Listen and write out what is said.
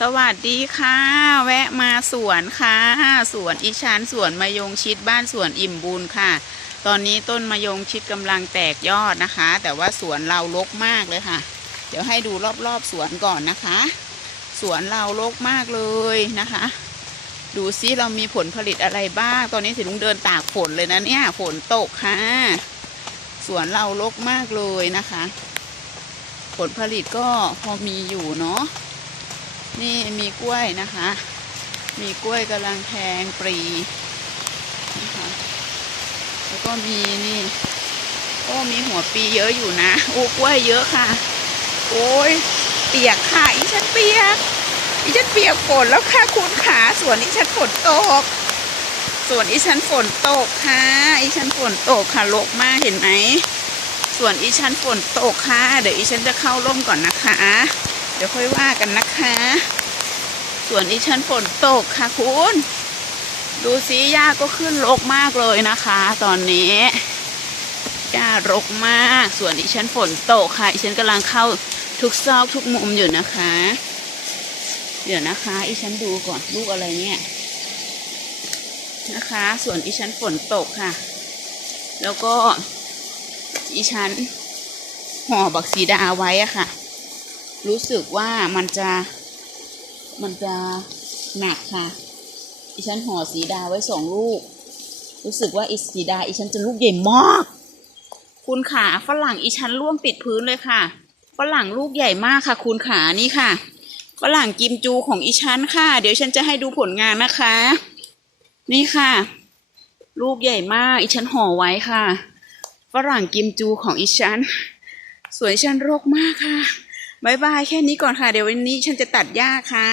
สวัสดีค่ะ แวะมาสวนค่ะ สวนอีชานสวนมะยงชิดบ้านสวนอิ่มบุญค่ะ ตอนนี้ต้นมะยงชิดกำลังแตกยอดนะคะ แต่ว่าสวนเรารกมากเลยค่ะ เดี๋ยวให้ดูรอบๆสวนก่อนนะคะ สวนเรารกมากเลยนะคะ ดูซิเรามีผลผลิตอะไรบ้าง ตอนนี้สิลุงเดินตากฝนเลยนะเนี่ยฝนตกค่ะ สวนเรารกมากเลยนะคะ ผลผลิตก็พอมีอยู่เนาะ นี่มีกล้วยนะคะ มีกล้วยกำลังแทงปรีนะคะแล้วก็มีนี่ก็มีหัวปีเยอะอยู่นะ โอ้กล้วยเยอะค่ะ โอ้ยเปียกค่ะ อีฉันเปียก อีฉันเปียกฝนแล้วค่ะคุณขาสวนอีฉันฝนตกส่วนอีฉันฝนตกค่ะ อีฉันฝนตกค่ะลกมากเห็นไหมส่วนอีฉันฝนตกค่ะ เดี๋ยวอีฉันจะเข้าร่มก่อนนะคะ เดี๋ยวค่อยว่ากันนะคะ ส่วนอีฉันฝนตกค่ะคุณ ดูสิหญ้าก็ขึ้นรกมากเลยนะคะ ตอนนี้หญ้ารกมาก ส่วนอีฉันฝนตกค่ะอีฉันกำลังเข้าทุกซอกทุกมุมอยู่นะคะ เดี๋ยวนะคะ อีฉันดูก่อนลูกอะไรเนี่ยนะคะ ส่วนอีฉันฝนตกค่ะ แล้วก็อีฉันห่อบักสีดาไว้อะค่ะ รู้สึกว่ามันจะ มันจะหนักค่ะ อีฉันห่อสีดาไว้สองลูก รู้สึกว่าอีสีดาอีฉันจะลูกใหญ่มาก คุณขาฝรั่งอีฉันล่วงติดพื้นเลยค่ะ ฝรั่งลูกใหญ่มากค่ะ คุณขานี่ค่ะ ฝรั่งกิมจูของอีฉันค่ะ เดี๋ยวฉันจะให้ดูผลงานนะคะ นี่ค่ะ ลูกใหญ่มากอีฉันห่อไว้ค่ะ ฝรั่งกิมจูของอีฉัน สวยฉันรกมากค่ะ บายบายแค่นี้ก่อนค่ะ เดี๋ยววันนี้ฉันจะตัดหญ้าค่ะ